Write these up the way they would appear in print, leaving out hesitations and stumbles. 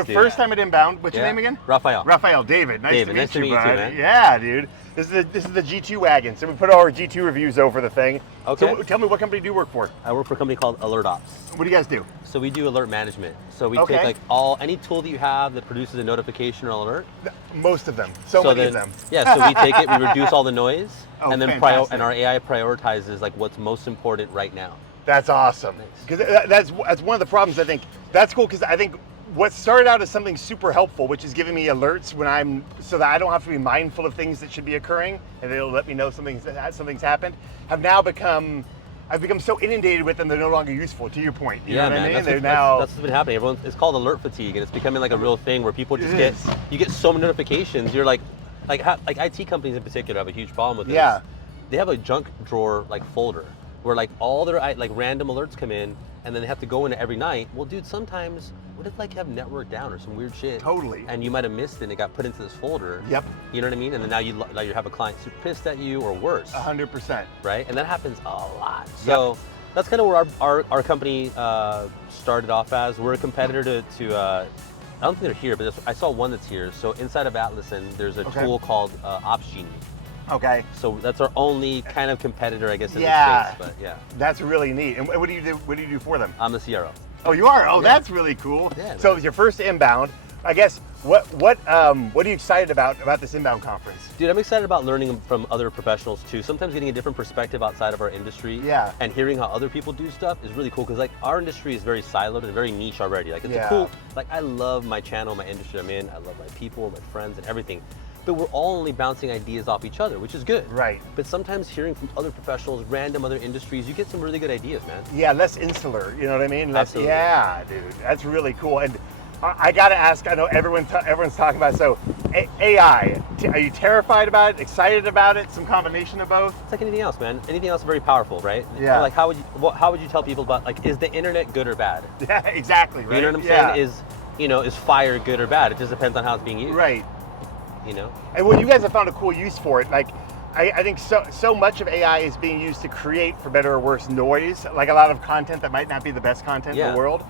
So dude. first time at Inbound. What's your name again? Rafael. Rafael. David. Nice to meet you, too, bud. man. Yeah, dude. This is the G2-Wagen. So we put all our G2 reviews over the thing. Okay. So tell me, what company do you work for? I work for a company called AlertOps. What do you guys do? So we do alert management. So we Okay. take any tool that you have that produces a notification or alert. Most of them. So many of them. Yeah, so we take it, we reduce all the noise, Oh, and then fantastic. and our AI prioritizes like what's most important right now. That's awesome. Because that's one of the problems. I think that's cool because I think what started out as something super helpful, which is giving me alerts when so that I don't have to be mindful of things that should be occurring, and it'll let me know something's happened, have now become. I've become so inundated with them, they're no longer useful. To your point, you know what I mean? That's what's been happening. It's called alert fatigue, and it's becoming like a real thing where people just you get so many notifications. You're like IT companies in particular have a huge problem with this. Yeah. They have a junk drawer folder where all their random alerts come in, and then they have to go in it every night. Well, dude, sometimes what if you have network down or some weird shit? Totally. And you might have missed it and it got put into this folder. Yep. You know what I mean? And then now you have a client super pissed at you or worse. 100%. Right? And that happens a lot. So that's kind of where our company started off as. We're a competitor to I don't think they're here, but I saw one that's here. So inside of Atlassian, there's a tool called OpsGenie. Okay. So that's our only kind of competitor, I guess, in this space. But yeah. That's really neat. And what do you do? What do you do for them? I'm the CRO. Oh, you are? Oh, that's really cool. Yeah, so it was your first Inbound. I guess, what are you excited about this Inbound conference? Dude, I'm excited about learning from other professionals too. Sometimes getting a different perspective outside of our industry. Yeah. And hearing how other people do stuff is really cool because our industry is very siloed and very niche already. It's a cool, I love my channel, my industry I'm in. I love my people, my friends and everything. But we're all only bouncing ideas off each other, which is good. Right. But sometimes hearing from other professionals, random other industries, you get some really good ideas, man. Yeah, less insular, you know what I mean? Absolutely. Yeah, dude, that's really cool. And I gotta ask, I know everyone's talking about it, so AI, are you terrified about it, excited about it, some combination of both? It's like anything else, man. Anything else is very powerful, right? Yeah. How would you tell people about, is the internet good or bad? Yeah, exactly, right? You know what I'm saying? Is fire good or bad? It just depends on how it's being used. Right. You know? And well, you guys have found a cool use for it. I think so much of AI is being used to create, for better or worse, noise, a lot of content that might not be the best content in the world.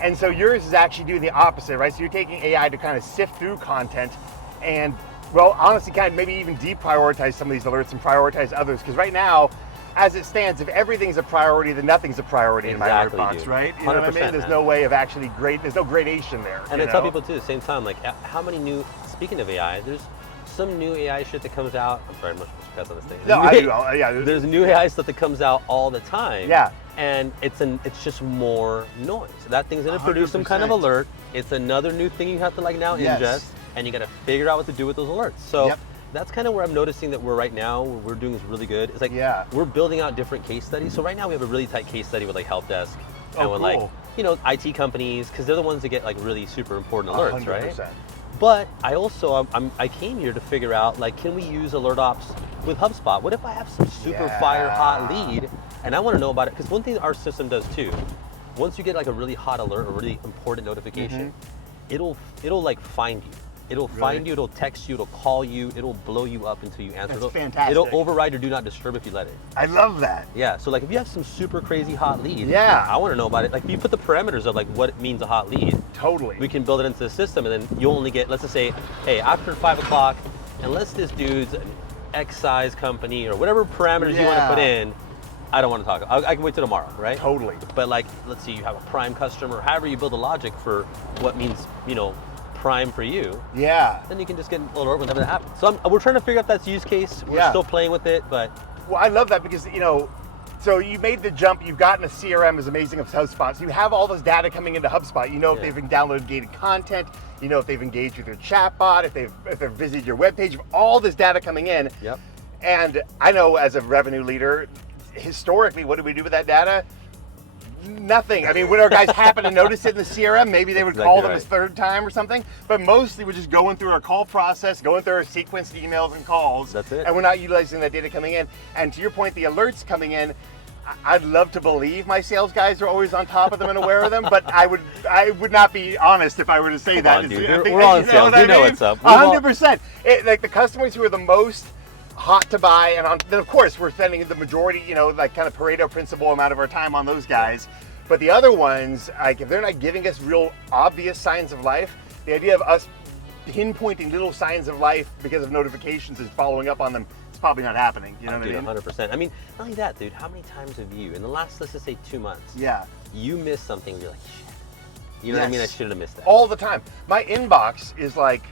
And so yours is actually doing the opposite, right? So you're taking AI to kind of sift through content and, well, honestly, kind of maybe even deprioritize some of these alerts and prioritize others. Because right now, as it stands, if everything's a priority, then nothing's a priority in my alert box, right? You know what I mean? There's no way of actually there's no gradation there. And I tell people too, at the same time, how many speaking of AI, there's some new AI shit that comes out. I'm sorry, I'm not supposed to cuss on this thing. No, I do. Yeah. There's new AI stuff that comes out all the time. Yeah. And it's just more noise. That thing's gonna produce some kind of alert. It's another new thing you have to now ingest, and you gotta figure out what to do with those alerts. So that's kind of where I'm noticing that we're doing is really good. It's we're building out different case studies. So right now we have a really tight case study with help desk and with IT companies, because they're the ones that get really super important alerts, 100%. right? But I also I came here to figure out can we use AlertOps with HubSpot? What if I have some super fire hot lead and I want to know about it? Because one thing our system does too, once you get a really hot alert or really important notification, it'll find you. It'll find you, it'll text you, it'll call you, it'll blow you up until you answer. That's fantastic. It'll override or do not disturb if you let it. I love that. Yeah, so if you have some super crazy hot lead, I want to know about it. If you put the parameters of what it means a hot lead, totally. We can build it into the system, and then you only get, let's just say, hey, after 5 o'clock, unless this dude's an X size company or whatever parameters you want to put in, I don't want to talk. I can wait till tomorrow, right? Totally. But let's say you have a prime customer, however you build a logic for what means, prime for you. Yeah. Then you can just get a little over whenever that happens. So we're trying to figure out that use case. We're still playing with it, but. Well, I love that because, so you made the jump, you've gotten a CRM as amazing as HubSpot. So you have all this data coming into HubSpot. You know if they've downloaded gated content, you know if they've engaged with your chatbot, if they've visited your webpage, you have all this data coming in. Yep. And I know as a revenue leader, historically, what do we do with that data? Nothing. I mean, when our guys happen to notice it in the CRM, maybe they would call them a third time or something. But mostly we're just going through our call process, going through our sequenced emails and calls. That's it. And we're not utilizing that data coming in. And to your point, the alerts coming in, I'd love to believe my sales guys are always on top of them and aware of them, but I would not be honest if I were to say that. On, dude. We're all in sales. We know what's up. 100%. The customers who are the most hot to buy, and then of course we're spending the majority, kind of Pareto principle amount of our time on those guys. But the other ones, like if they're not giving us real obvious signs of life, the idea of us pinpointing little signs of life because of notifications and following up on them, it's probably not happening. You know what I mean? 100%. I mean, not only that, dude, how many times have you, in the last, let's just say 2 months, you missed something and you're like, shit. You know what I mean? I shouldn't have missed that. All the time. My inbox is like,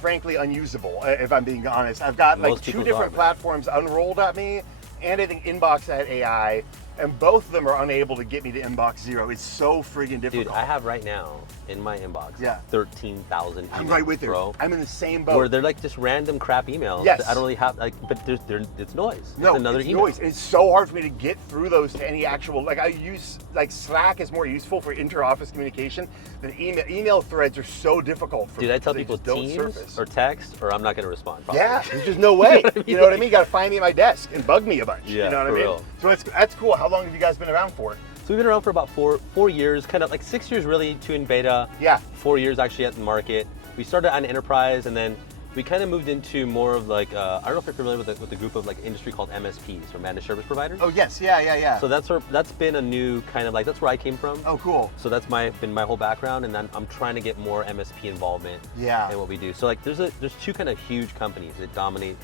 frankly, unusable, if I'm being honest. I've got like 2 different platforms unrolled at me, and I think Inbox at AI, and both of them are unable to get me to inbox 0. It's so friggin' difficult. Dude, I have right now in my inbox 13,000 emails. I'm right with you. Bro. I'm in the same boat. Where they're like just random crap emails. Yes. That I don't really have, like, but it's noise. No, it's another email. Noise. It's so hard for me to get through those to any actual, like I use, like Slack is more useful for inter-office communication than email. Email threads are so difficult for me. Dude, I tell people Teams or text or I'm not going to respond. Probably. Yeah, there's just no way. You know what I mean? You got to find me at my desk and bug me a bunch. Yeah, you know what I mean? real. So that's cool. How long have you guys been around for? So we've been around for about four years, kind of like 6 years really, 2 in beta. Yeah. 4 years actually at the market. We started on enterprise and then we kind of moved into more of like, I don't know if you're familiar with the group of like industry called MSPs, or managed service providers. Oh yes, yeah. So that's been a new kind of like, that's where I came from. Oh cool. So that's been my whole background, and then I'm trying to get more MSP involvement in what we do. So like there's 2 kind of huge companies that dominate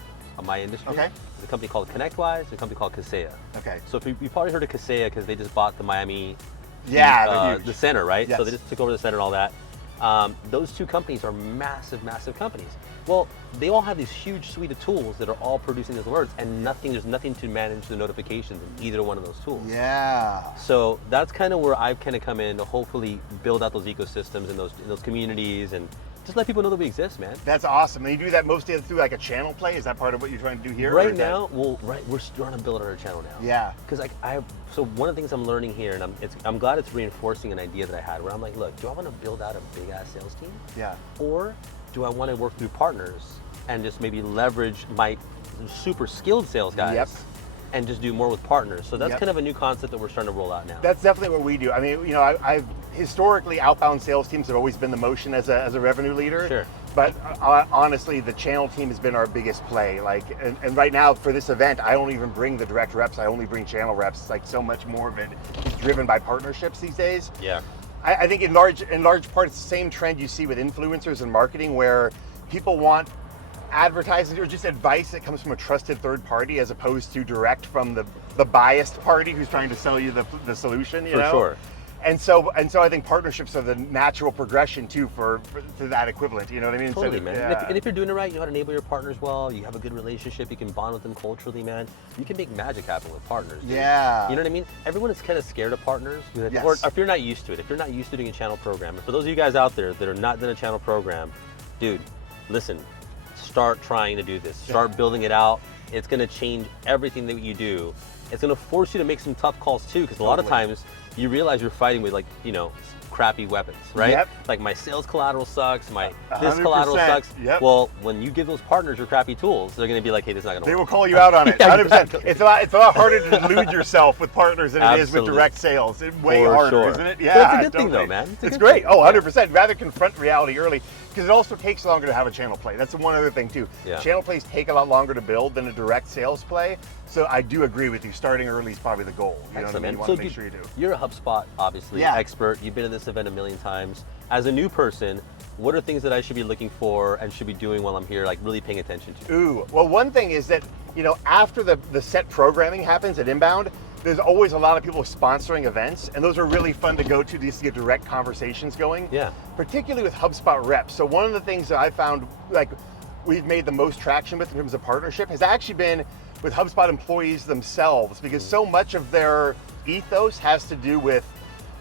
my industry. Okay. There's a company called ConnectWise, a company called Kixie. Okay. So if you've probably heard of Kixie because they just bought the Miami, the center, right? Yes. So they just took over the center and all that. Those 2 companies are massive companies. Well, they all have this huge suite of tools that are all producing those alerts, and there's nothing to manage the notifications in either one of those tools. Yeah. So that's kind of where I've kind of come in to hopefully build out those ecosystems and those communities and just let people know that we exist, man. That's awesome. And you do that mostly through like a channel play? Is that part of what you're trying to do here? Right now, we're starting to build our channel now. Yeah. Because so one of the things I'm learning here, and I'm glad it's reinforcing an idea that I had, where I'm like, look, do I want to build out a big ass sales team? Yeah. Or do I want to work through partners and just maybe leverage my super skilled sales guys and just do more with partners? So that's kind of a new concept that we're starting to roll out now. That's definitely what we do. I mean, you know, I've historically outbound sales teams have always been the motion as a revenue leader. Sure. But honestly, the channel team has been our biggest play. Like, and right now for this event, I don't even bring the direct reps. I only bring channel reps. It's like so much more of it is driven by partnerships these days. Yeah. I think in large part, it's the same trend you see with influencers and marketing, where people want advertising or just advice that comes from a trusted third party as opposed to direct from the biased party who's trying to sell you the solution. You know? Sure. And so I think partnerships are the natural progression too for that equivalent. You know what I mean? Totally, man. And if you're doing it right, you know how to enable your partners well. You have a good relationship. You can bond with them culturally, man. You can make magic happen with partners. Dude. Yeah. You know what I mean? Everyone is kind of scared of partners. Yes. Or if you're not used to it, if you're not used to doing a channel program, and for those of you guys out there that are not doing a channel program, dude, listen. Start trying to do this. Start building it out. It's going to change everything that you do. It's going to force you to make some tough calls too, because a lot of times you realize you're fighting with like, you know, crappy weapons, right? Yep. Like my sales collateral sucks, my 100%. this collateral sucks. Yep. Well, when you give those partners your crappy tools, they're going to be like, hey, this is not going to work. They will call you out on it. 100%. It's a lot harder to delude yourself with partners than it is with direct sales. It's way harder, isn't it? Yeah, it's a good thing though, man. It's great. Oh, 100%. Rather confront reality early, because it also takes longer to have a channel play. That's one other thing too. Yeah. Channel plays take a lot longer to build than a direct sales play. So I do agree with you. Starting early is probably the goal. You know what I mean? You want to make sure you do. You're a HubSpot, obviously, expert. You've been to this event a million times. As a new person, what are things that I should be looking for and should be doing while I'm here, like really paying attention to? Ooh, well, one thing is that, you know, after the set programming happens at Inbound, there's always a lot of people sponsoring events, and those are really fun to go to just to get direct conversations going. Yeah. Particularly with HubSpot reps. So one of the things that I found, like, we've made the most traction with in terms of partnership has actually been with HubSpot employees themselves, because so much of their ethos has to do with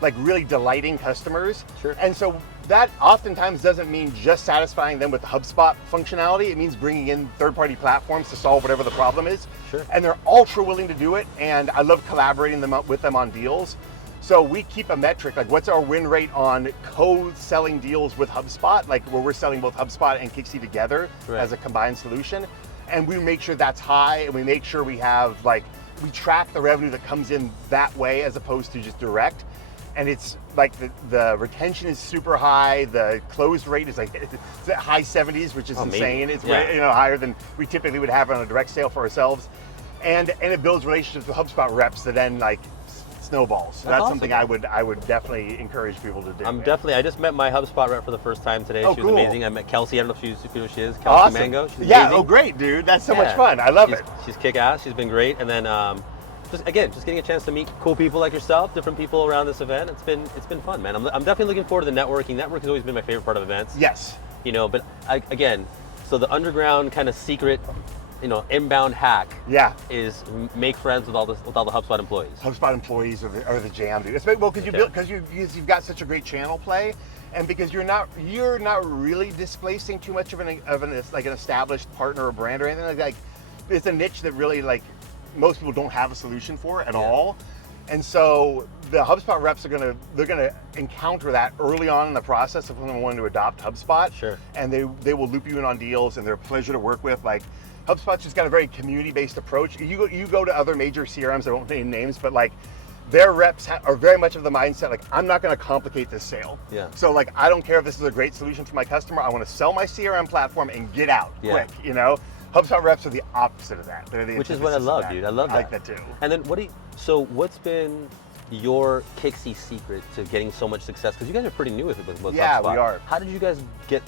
like really delighting customers. Sure. And so that oftentimes doesn't mean just satisfying them with HubSpot functionality. It means bringing in third-party platforms to solve whatever the problem is. Sure. And they're ultra willing to do it, and I love collaborating with them on deals. So we keep a metric, like what's our win rate on co-selling deals with HubSpot, like where we're selling both HubSpot and Kixie together as a combined solution. And we make sure that's high, and we make sure we have we track the revenue that comes in that way as opposed to just direct. And it's like the retention is super high. The close rate is like it's at high 70s, which is insane. It's way, higher than we typically would have on a direct sale for ourselves. And it builds relationships with HubSpot reps that then like snowballs. So that's awesome, something man. I would definitely encourage people to do. I just met my HubSpot rep for the first time today. Oh, She was cool. amazing. I met Kelsey. I don't know if you know who she is. Kelsey Awesome. Mango. She's Yeah. amazing. Oh, great, dude. That's so much fun. I love it. She's kick-ass. She's been great. And then just getting a chance to meet cool people like yourself, different people around this event. It's been fun, man. I'm definitely looking forward to the networking. Network has always been my favorite part of events. Yes. You know, but so the underground kind of secret, inbound hack. Yeah. Is make friends with all the HubSpot employees. HubSpot employees are the jam, dude. Well, because you've got such a great channel play, and because you're not really displacing too much of an established partner or brand or anything like that. Like, it's a niche that really most people don't have a solution for at all. And so the HubSpot reps they're gonna encounter that early on in the process of when they want to adopt HubSpot. Sure. And they will loop you in on deals, and they're a pleasure to work with. Like, HubSpot's just got a very community-based approach. You go to other major CRMs, I won't name names, but their reps are very much of the mindset, I'm not going to complicate this sale. Yeah. So I don't care if this is a great solution for my customer. I want to sell my CRM platform and get out quick. HubSpot reps are the opposite of that. Which is what I love, dude. I love that. I like that too. And then what's been your Kixie secret to getting so much success? Because you guys are pretty new with HubSpot. Yeah, we are. How did you guys get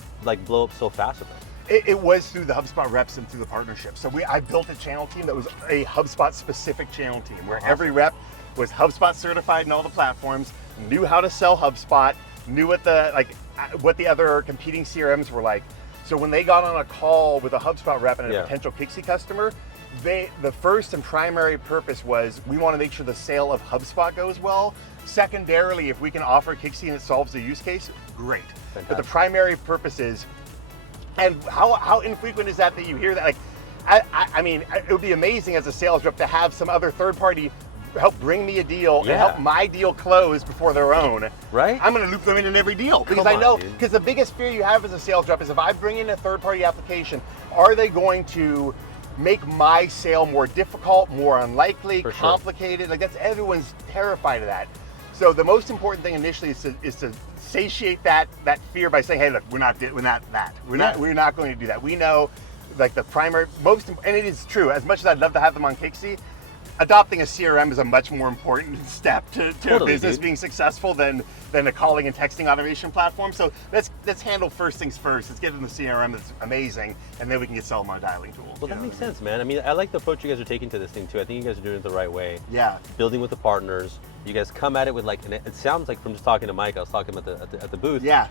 blow up so fast with it? It was through the HubSpot reps and through the partnership. So I built a channel team that was a HubSpot specific channel team where every rep was HubSpot certified in all the platforms, knew how to sell HubSpot, knew what the other competing CRMs were like. So when they got on a call with a HubSpot rep and a potential Kixie customer, the first and primary purpose was, we want to make sure the sale of HubSpot goes well. Secondarily, if we can offer Kixie and it solves the use case, great. Fantastic. But the primary purpose is, and how infrequent is that you hear that? I mean, it would be amazing as a sales rep to have some other third party help bring me a deal and help my deal close before their own. Right? I'm going to loop them in every deal because I know, because the biggest fear you have as a sales rep is, if I bring in a third party application, are they going to make my sale more difficult, more unlikely, complicated? That's everyone's terrified of that. So the most important thing initially is to satiate that fear by saying, hey, look, we're not going to do that. We know the primary and it is true, as much as I'd love to have them on Kixie, adopting a CRM is a much more important step to a business being successful than a calling and texting automation platform. So let's handle first things first. Let's get in the CRM that's amazing, and then we can sell them our dialing tool. Well, that makes sense, man. I mean, I like the approach you guys are taking to this thing too. I think you guys are doing it the right way. Yeah. Building with the partners. You guys come at it with and it sounds like, from just talking to Mike, I was talking at the booth. Yeah.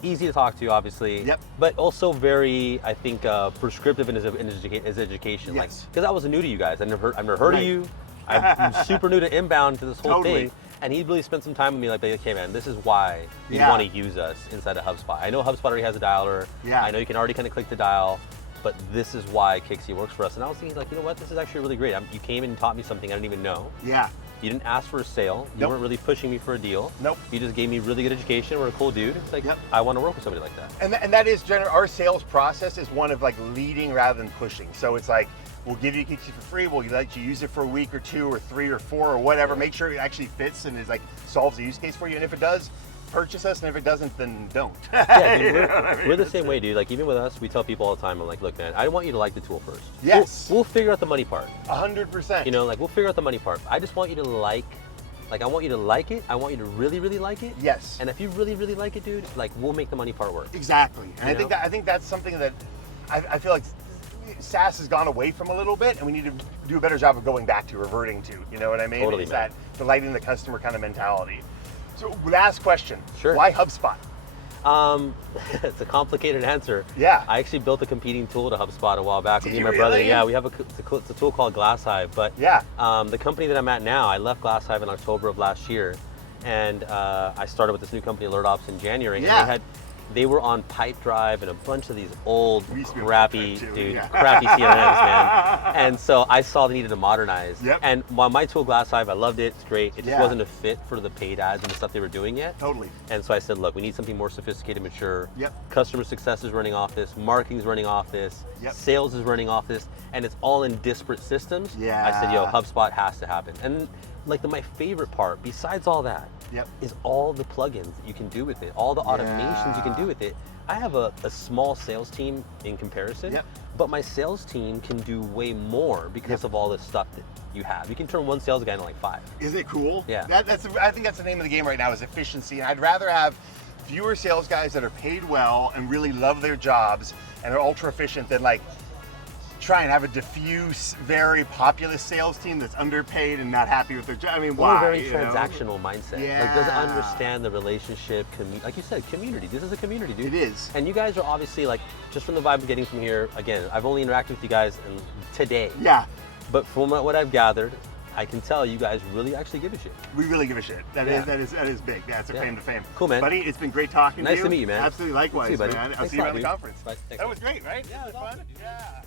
Easy to talk to, obviously. Yep. But also very, I think, prescriptive in his education. Yes. Because I was new to you guys. I've never heard of you. I'm super new to inbound to this whole thing. And he really spent some time with me, okay, man, this is why you want to use us inside of HubSpot. I know HubSpot already has a dialer. Yeah. I know you can already kind of click the dial, but this is why Kixie works for us. And I was thinking, you know what, this is actually really great. You came in and taught me something I didn't even know. Yeah. You didn't ask for a sale. You weren't really pushing me for a deal. Nope. You just gave me really good education. We're a cool dude. It's I want to work with somebody like that. And that is our sales process is one of leading rather than pushing. So it's we'll give you Kixie for free. We'll let you use it for a week or two or 3 or 4 or whatever. Make sure it actually fits and is solves the use case for you. And if it does, purchase us. And if it doesn't, then don't. Yeah, dude, we're the same way, dude. Even with us, we tell people all the time, I'm look, man, I want you to like the tool first. Yes. We'll figure out the money part. 100%. We'll figure out the money part. I just want you to I want you to like it. I want you to really, really like it. Yes. And if you really, really like it, dude, we'll make the money part work. Exactly. And I think that's something that I feel SaaS has gone away from a little bit, and we need to do a better job of going back to, reverting to. You know what I mean? Totally, it's that delighting the customer kind of mentality. So last question. Sure. Why HubSpot? It's a complicated answer. Yeah. I actually built a competing tool to HubSpot a while back with me and my really? brother. Yeah, we have it's a tool called GlassHive. But the company that I'm at now, I left GlassHive in October of last year, and I started with this new company, AlertOps, in January. Yeah. And they were on Pipedrive and a bunch of these old, crappy CRMs, man. And so I saw they needed to modernize. Yep. And while my tool, GlassHive, I loved it. It's great. It just wasn't a fit for the paid ads and the stuff they were doing yet. Totally. And so I said, look, we need something more sophisticated, mature. Yep. Customer success is running off this. Marketing's running off this. Yep. Sales is running off this. And it's all in disparate systems. Yeah. I said, HubSpot has to happen. And my favorite part, besides all that, is all the plugins that you can do with it, all the automations you can do with it. I have a small sales team in comparison, but my sales team can do way more because of all this stuff that you have. You can turn one sales guy into like 5. Isn't it cool? Yeah. I think that's the name of the game right now, is efficiency. And I'd rather have fewer sales guys that are paid well and really love their jobs and are ultra efficient than like try and have a diffuse, very populous sales team that's underpaid and not happy with their job. I mean, why? Or a very transactional mindset. Like, doesn't understand the relationship, like you said, community. This is a community, dude. It is. And you guys are obviously, like, just from the vibe I'm getting from here, again, I've only interacted with you guys today. Yeah. But from what I've gathered, I can tell you guys really actually give a shit. We really give a shit. That is big. Yeah, it's a claim to fame. Cool, man. Buddy, it's been great talking to you. Nice to meet you, man. Absolutely, likewise, See you, buddy. man. I'll Thanks see you a lot, around the dude. conference. Bye. Thanks, That was great, right? Yeah, it was fun. awesome. Yeah.